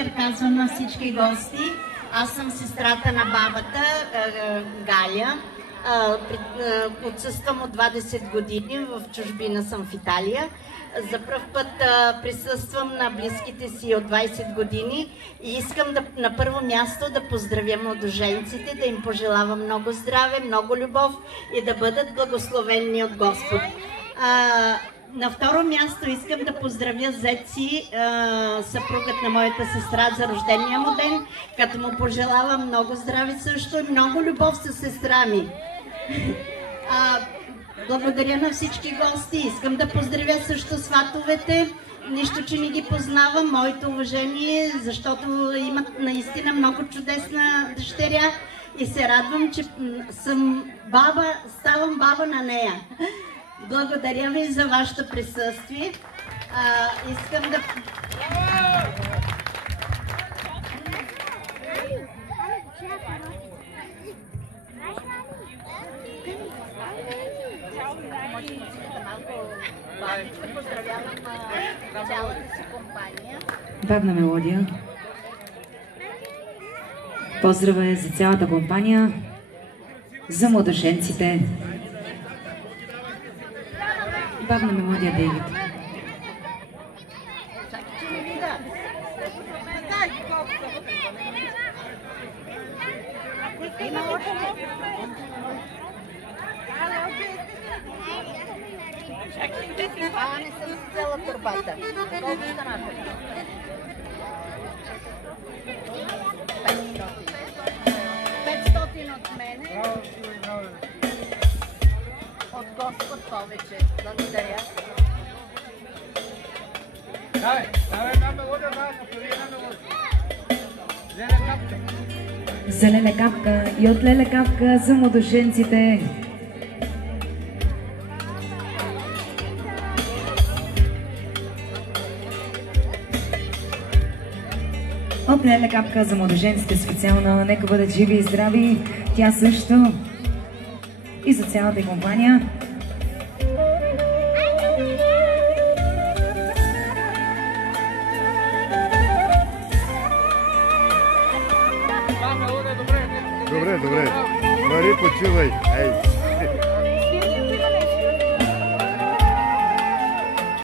вечер казвам на всички гости. Аз съм сестрата на бабата, Галя. Отсъствам от 20 години, в чужбина съм в Италия. За пръв път присъствам на близките си от 20 години и искам на първо място да поздравя младоженците, да им пожелавам много здраве, много любов и да бъдат благословени от Господ. На второ място искам да поздравя Зеци, съпругът на моята сестра, за рождения му ден, като му пожелавам много здраве също и много любов със сестра ми. Благодаря на всички гости. Искам да поздравя също сватовете. Нищо, че не ги познавам. Моето уважение, защото имат наистина много чудесна дъщеря и се радвам, че съм баба, ставам баба на нея. Благодаря ви за вашето присъствие. Искам да... Поздравявам цялата си компания. Бавна мелодия. Поздрава е за цялата компания, за младоженците. Бавна мелодия, Дейвид. Не съм взела турбата. Колко станаха? 500 от мене. От Господ повече. Благодаря. За Леле Капка и от Леле Капка за младоженците. От Леле Капка за младоженците специално. Нека бъдат живи и здрави. Тя също. И за цялата компания. Добре. Мари, почивай. Ей.